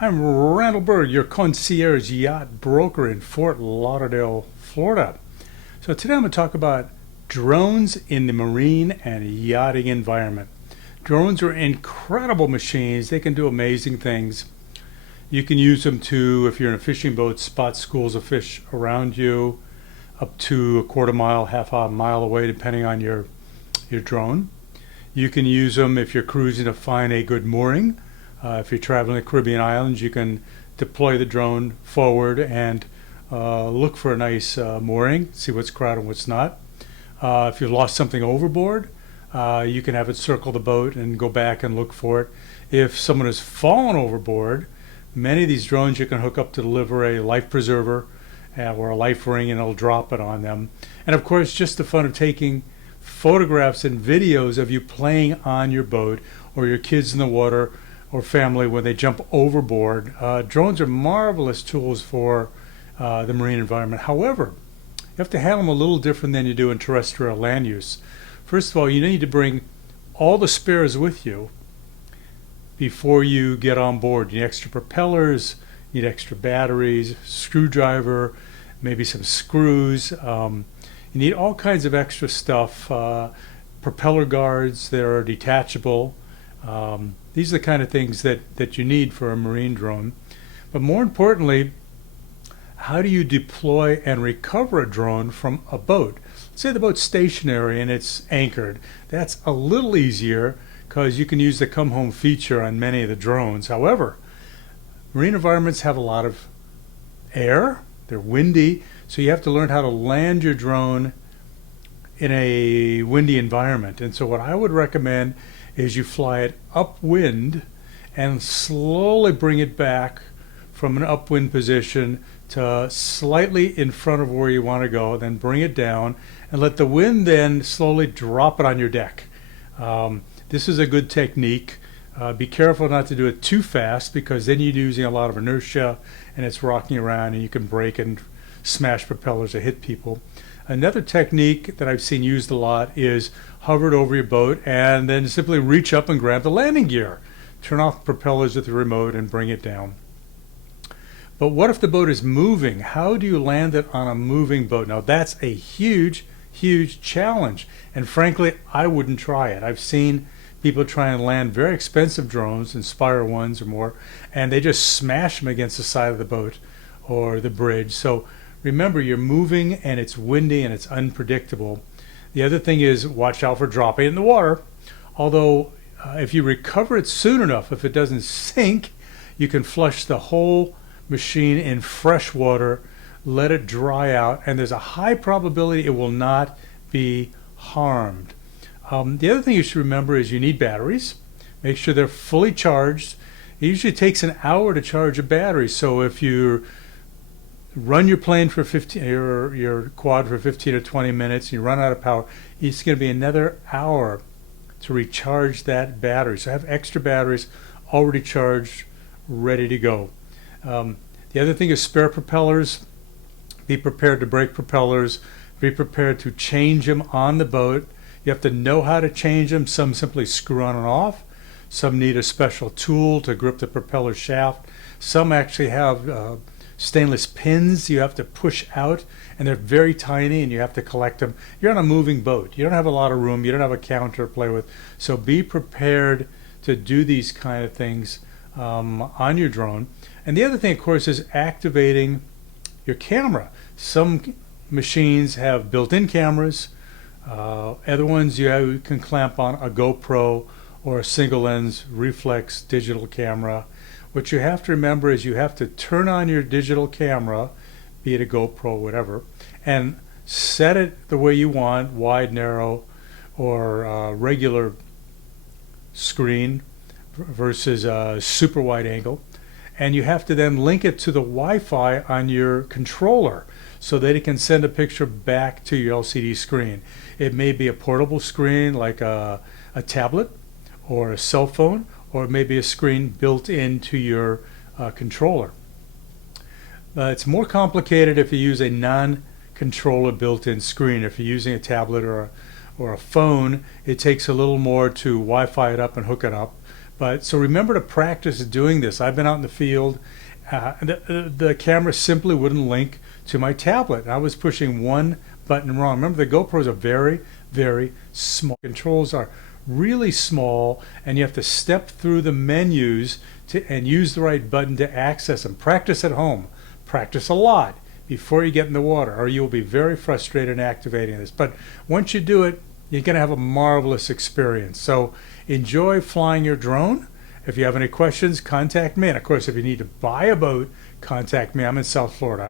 I'm Randall Burg, your Concierge Yacht broker in Fort Lauderdale, Florida. So today I'm going to talk about drones in the marine and yachting environment. Drones are incredible machines. They can do amazing things. You can use them to, if you're in a fishing boat, spot schools of fish around you, up to a quarter mile, half a mile away, depending on your drone. You can use them if you're cruising to find a good mooring. If you're traveling the Caribbean islands, you can deploy the drone forward and look for a nice mooring, see what's crowded and what's not. If you've lost something overboard, you can have it circle the boat and go back and look for it. If someone has fallen overboard, many of these drones you can hook up to deliver a life preserver or a life ring, and it'll drop it on them. And of course, just the fun of taking photographs and videos of you playing on your boat or your kids in the water or family when they jump overboard. Drones are marvelous tools for the marine environment. However, you have to handle them a little different than you do in terrestrial land use. First of all, you need to bring all the spares with you before you get on board. You need extra propellers, you need extra batteries, screwdriver, maybe some screws. You need all kinds of extra stuff, propeller guards that are detachable. These are the kind of things that you need for a marine drone. But more importantly, how do you deploy and recover a drone from a boat? Say the boat's stationary and it's anchored. That's a little easier because you can use the come home feature on many of the drones. However, marine environments have a lot of air, they're windy, so you have to learn how to land your drone in a windy environment. And so what I would recommend is you fly it upwind and slowly bring it back from an upwind position to slightly in front of where you want to go, then bring it down and let the wind then slowly drop it on your deck. This is a good technique. Be careful not to do it too fast because then you're using a lot of inertia and it's rocking around and you can break and smash propellers or hit people. Another technique that I've seen used a lot is hover it over your boat and then simply reach up and grab the landing gear. Turn off the propellers with the remote and bring it down. But what if the boat is moving? How do you land it on a moving boat? Now that's a huge, huge challenge. And frankly, I wouldn't try it. I've seen people try and land very expensive drones, Inspire ones or more, and they just smash them against the side of the boat or the bridge. So remember, you're moving and it's windy and it's unpredictable. The other thing is watch out for dropping it in the water. Although if you recover it soon enough, if it doesn't sink, you can flush the whole machine in fresh water, let it dry out, and there's a high probability it will not be harmed. The other thing you should remember is you need batteries. Make sure they're fully charged. It usually takes an hour to charge a battery, so if you run your plane for 15, your quad for 15 or 20 minutes, and you run out of power, it's going to be another hour to recharge that battery. So have extra batteries already charged, ready to go. The other thing is spare propellers. Be prepared to break propellers. Be prepared to change them on the boat. You have to know how to change them. Some simply screw on and off. Some need a special tool to grip the propeller shaft. Some actually have stainless pins you have to push out, and they're very tiny and you have to collect them. You're on a moving boat. You don't have a lot of room. You don't have a counter to play with. So be prepared to do these kind of things on your drone. And the other thing, of course, is activating your camera. Some machines have built-in cameras. Other ones you can clamp on a GoPro or a single lens reflex digital camera. What you have to remember is you have to turn on your digital camera, be it a GoPro, whatever, and set it the way you want, wide, narrow, or regular screen versus a super wide angle. And you have to then link it to the Wi-Fi on your controller so that it can send a picture back to your LCD screen. It may be a portable screen like a tablet or a cell phone, or maybe a screen built into your controller. It's more complicated if you use a non-controller built-in screen. If you're using a tablet or a phone, it takes a little more to Wi-Fi it up and hook it up. But so remember to practice doing this. I've been out in the field. The camera simply wouldn't link to my tablet. I was pushing one button wrong. Remember, the GoPros are very, very small. Controls are really small, and you have to step through the menus and use the right button to access them. Practice at home. Practice a lot before you get in the water, or you'll be very frustrated in activating this. But once you do it, you're going to have a marvelous experience. So enjoy flying your drone. If you have any questions, contact me. And of course, if you need to buy a boat, contact me. I'm in South Florida.